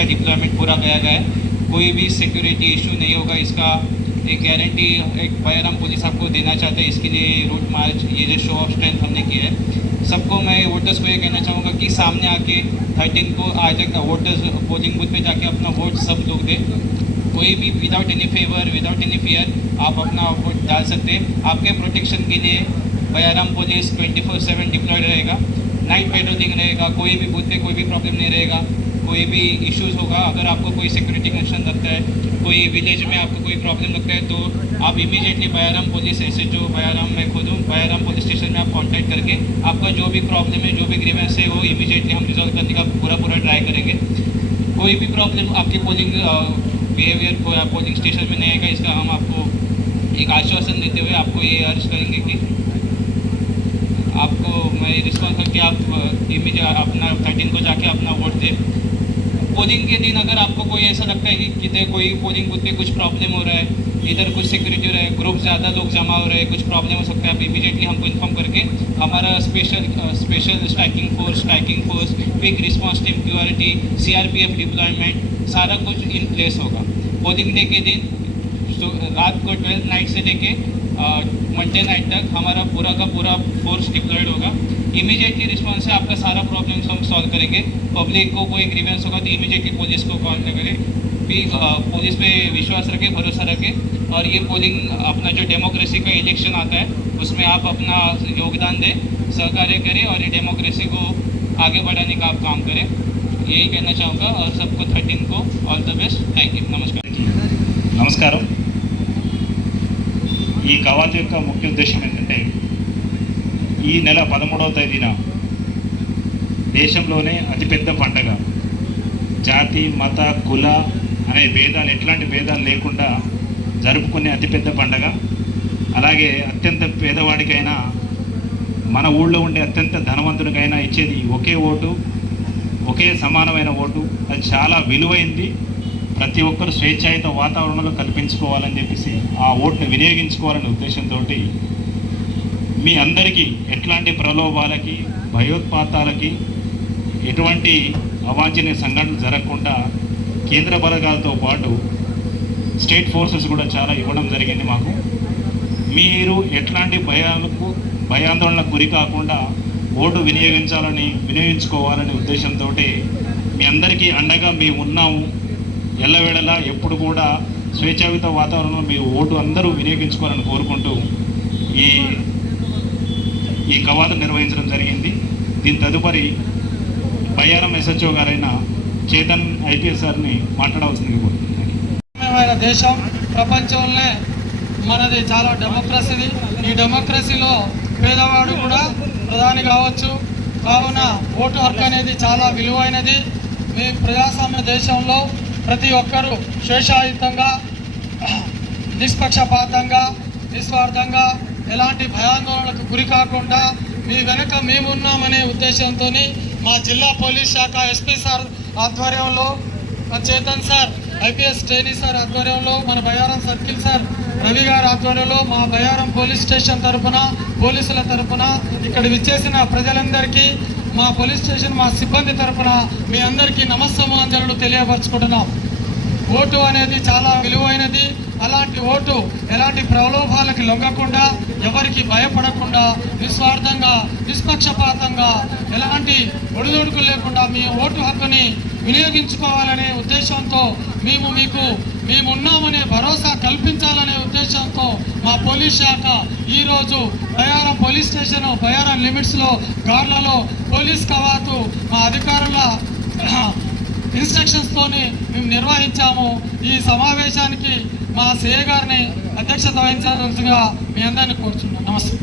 का डिप्लॉयमेंट पूरा किया गया है। कोई भी सिक्योरिटी इशू नहीं होगा। इसका एक गारंटी एक बयाराम पुलिस आपको देना चाहते हैं। इसके लिए रूट मार्च, ये जो शो ऑफ स्ट्रेंथ हमने किया है, सबको मैं वोटर्स को ये कहना चाहूँगा कि सामने आके 13 को आ जाएगा वोटर्स पोलिंग बूथ पे जाके अपना वोट सब लोग दे। कोई भी without any favour, without any fear आप अपना वोट डाल सकते हैं। आपके प्रोटेक्शन के लिए बयाराम पुलिस 24/7 डिप्लॉयड रहेगा, नाइट पेट्रोलिंग रहेगा। कोई भी बूथ पे कोई भी प्रॉब्लम नहीं रहेगा। कोई भी इश्यूज़ होगा, अगर आपको कोई सिक्योरिटी कंसर्न लगता है, कोई विलेज में आपको कोई प्रॉब्लम लगता है, तो आप immediately Bayyaram police SHO Bayyaram में खुद हूँ, बयाराम पुलिस स्टेशन में आप कांटेक्ट करके आपका जो भी प्रॉब्लम है, जो भी ग्रीवेंस है, वो इमीडिएटली हम रिजॉल्व करने का पूरा ट्राई करेंगे। कोई भी प्रॉब्लम आपकी पोलिंग बिहेवियर को पोलिंग स्टेशन में नहीं आएगा, इसका हम आपको एक आश्वासन देते हुए आपको ये अर्ज करेंगे कि आपको मैं रिस्पॉन्स करके आप इमीडिएट अपना 13 को जाके अपना वोट दें। पोलिंग के दिन अगर आपको कोई ऐसा लगता है कि कितने कोई पोलिंग बूथ पे कुछ प्रॉब्लम हो रहा है, इधर कुछ सिक्योरिटी हो रहा है, ग्रुप ज़्यादा लोग जमा हो रहे हैं, कुछ प्रॉब्लम हो सकता है, आप इमीडिएटली हमको इन्फॉर्म करके हमारा special striking force, quick response team, QRT, CRPF deployment, सारा कुछ इन प्लेस होगा। पोलिंग डे के दिन रात को 12 नाइट से लेके मंडे नाइट तक हमारा पूरा का पूरा फोर्स डिप्लॉयड होगा। इमीडिएटली रिस्पॉन्स से आपका सारा प्रॉब्लम्स हम सॉल्व करेंगे। पब्लिक को कोई ग्रीवेंस होगा तो इमीडिएटली पुलिस को कॉल करें। पुलिस पे विश्वास रखें, भरोसा रखें, और ये पोलिंग अपना जो डेमोक्रेसी का इलेक्शन आता है उसमें आप अपना योगदान दें, सहकार्य करें और ये डेमोक्रेसी को आगे बढ़ाने का आप काम करें। यही कहना चाहूँगा और सबको 13 को all the best. Thank you. నమస్కారం. ఈ కవాతు యొక్క ముఖ్య ఉద్దేశం ఏంటంటే ఈ నెల 13వ తేదీన దేశంలోనే అతిపెద్ద పండగ, జాతి మత కుల అనే భేదాలు, ఎట్లాంటి భేదాలు లేకుండా జరుపుకునే అతిపెద్ద పండగ. అలాగే అత్యంత పేదవాడికైనా, మన ఊళ్ళో ఉండే అత్యంత ధనవంతుడికైనా ఇచ్చేది ఒకే ఓటు, ఒకే సమానమైన ఓటు. అది చాలా విలువైంది. ప్రతి ఒక్కరు స్వేచ్ఛాయుత వాతావరణంలో కల్పించుకోవాలని చెప్పేసి ఆ ఓటును వినియోగించుకోవాలనే ఉద్దేశంతో మీ అందరికీ ఎట్లాంటి ప్రలోభాలకి, భయోత్పాతాలకి, ఎటువంటి అవాంఛనీయ సంఘటనలు జరగకుండా కేంద్ర బలగాలతో పాటు స్టేట్ ఫోర్సెస్ కూడా చాలా ఇవ్వడం జరిగింది మాకు. మీరు ఎట్లాంటి భయాందోళనకు గురి కాకుండా ఓటు వినియోగించుకోవాలనే ఉద్దేశంతో మీ అందరికీ అండగా మేము ఉన్నాము. ఎల్లవేళలా ఎప్పుడు కూడా స్వేచ్ఛాయుత వాతావరణంలో మీ ఓటు అందరూ వినియోగించుకోవాలని కోరుకుంటూ ఈ కవాతు నిర్వహించడం జరిగింది. దీని తదుపరి బయ్యారం SHO గారైన చేతన్ IPS సార్ని మాట్లాడవలసింది కోరుకుంటున్నాను. దేశం ప్రపంచంలోనే మనది చాలా డెమోక్రసీది. ఈ డెమోక్రసీలో పేదవాడు కూడా ప్రధాని కావచ్చు. కావున ఓటు హక్కు అనేది చాలా విలువైనది. మీ ప్రజాస్వామ్య దేశంలో ప్రతి ఒక్కరూ స్వేచ్ఛాయుతంగా, నిష్పక్షపాతంగా, నిస్వార్థంగా, ఎలాంటి భయాందోళనలకు గురి కాకుండా మీ వెనుక మేమున్నామనే ఉద్దేశంతో మా జిల్లా పోలీస్ శాఖ SP సార్ ఆధ్వర్యంలో, Chetan sir IPS trainee sir ఆధ్వర్యంలో, మన బయ్యారం సర్కిల్ సార్ రవి గారి ఆధ్వర్యంలో, మా బయ్యారం పోలీస్ స్టేషన్ తరఫున, పోలీసుల తరఫున, ఇక్కడ విచ్చేసిన ప్రజలందరికీ మా పోలీస్ స్టేషన్ మా సిబ్బంది తరఫున మీ అందరికీ నమస్సమాంజలు తెలియపరచుకుంటున్నాం. ఓటు అనేది చాలా విలువైనది. అలాంటి ఓటు ఎలాంటి ప్రలోభాలకు లొంగకుండా, ఎవరికి భయపడకుండా, నిస్వార్థంగా, నిష్పక్షపాతంగా, ఎలాంటి ఒడిదొడుకులు లేకుండా మీ ఓటు హక్కుని వినియోగించుకోవాలనే ఉద్దేశంతో మేమున్నామనే భరోసా కల్పించాలనే ఉద్దేశంతో మా పోలీస్ శాఖ ఈరోజు బయ్యారం పోలీస్ స్టేషన్, బయ్యారం లిమిట్స్లో, గార్లలో పోలీస్ కవాతు మా అధికారుల ఇన్స్ట్రక్షన్స్తోని మేము నిర్వహించాము. ఈ సమావేశానికి మా CA గారిని అధ్యక్షత వహించాల్సిందిగా మీ అందరినీ కోరుచున్నాను. నమస్తే.